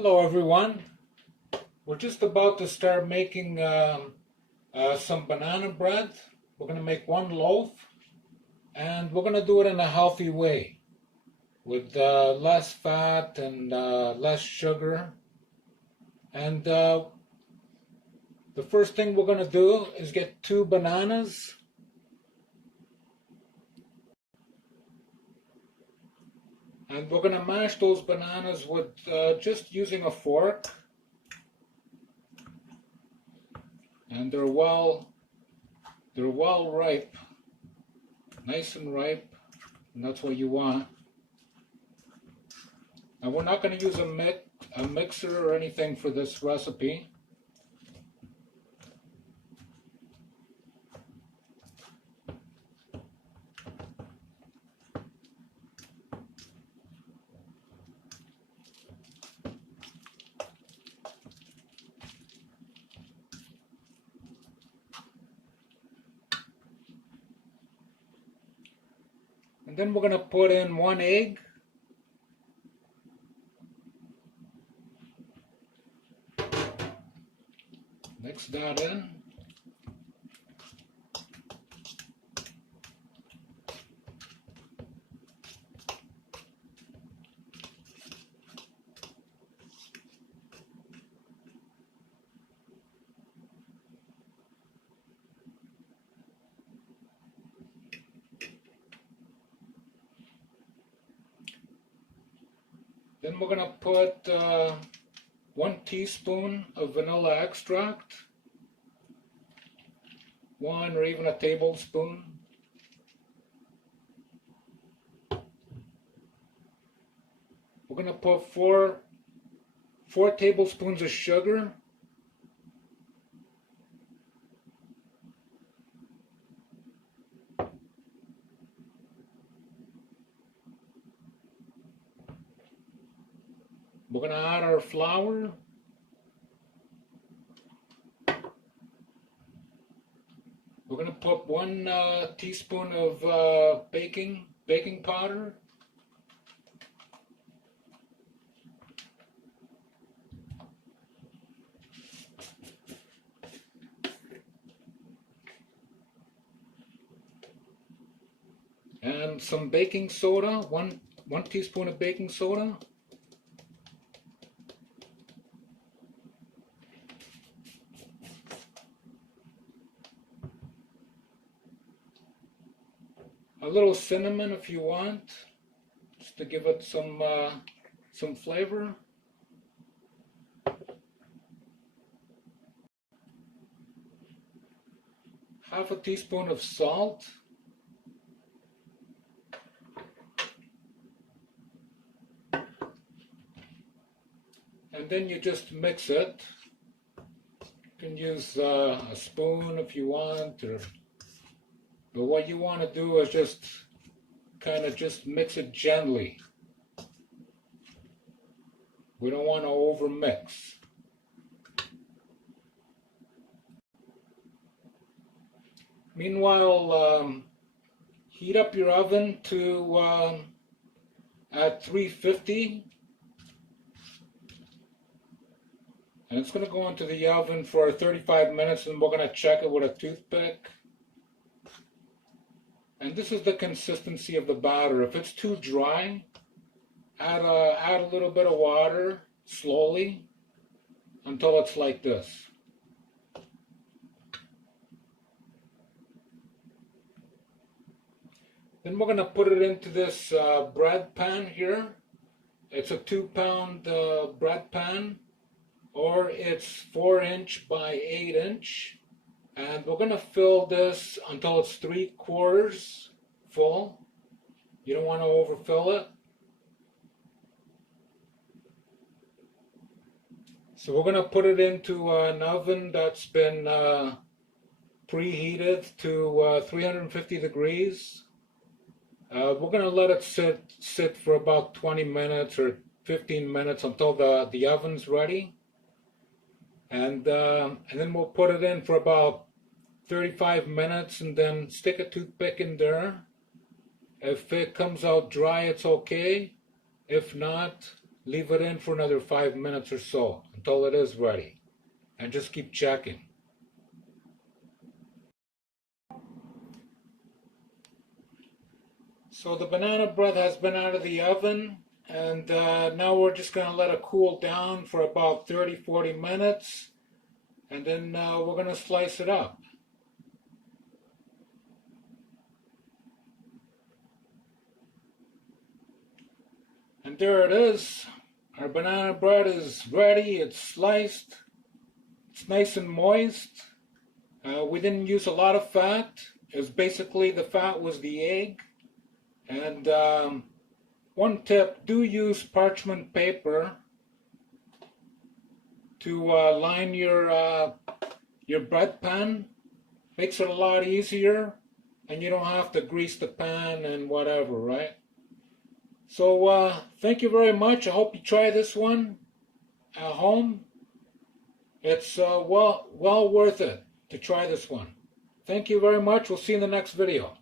Hello everyone. We're just about to start making some banana bread. We're going to make one loaf and we're going to do it in a healthy way with less fat and less sugar. And the first thing we're going to do is get 2 bananas. And we're going to mash those bananas with just using a fork. And they're well ripe, nice and ripe, and that's what you want. Now we're not going to use a mixer or anything for this recipe. And then we're going to put in 1 egg. Mix that in. Then we're going to put 1 teaspoon of vanilla extract, 1 or even a tablespoon. We're going to put 4 tablespoons of sugar. We're going to add our flour. We're going to put 1 teaspoon of baking powder. And some baking soda, one teaspoon of baking soda. A little cinnamon if you want, just to give it some flavor. Half a teaspoon of salt. And then you just mix it. You can use a spoon if you want, but what you want to do is just kind of just mix it gently. We don't want to over mix. Meanwhile, heat up your oven to at 350. And it's going to go into the oven for 35 minutes and we're going to check it with a toothpick. And this is the consistency of the batter. If it's too dry, add a little bit of water slowly until it's like this. Then we're going to put it into this bread pan here. It's a 2-pound bread pan, or it's 4-inch by 8-inch. And we're going to fill this until it's 3/4 full. You don't want to overfill it. So we're going to put it into an oven that's been preheated to 350 degrees. We're going to let it sit for about 20 minutes or 15 minutes until the oven's ready. And then we'll put it in for about 35 minutes and then stick a toothpick in there. If it comes out dry, it's okay. If not, leave it in for another 5 minutes or so until it is ready, and just keep checking. So the banana bread has been out of the oven, and now we're just going to let it cool down for about 30-40 minutes, and then we're going to slice it up. And there it is. Our banana bread is ready. It's sliced. It's nice and moist. We didn't use a lot of fat. It was basically, the fat was the egg. And one tip, do use parchment paper to line your bread pan. Makes it a lot easier, and you don't have to grease the pan and whatever, right? So thank you very much. I hope you try this one at home. It's well worth it to try this one. Thank you very much. We'll see you in the next video.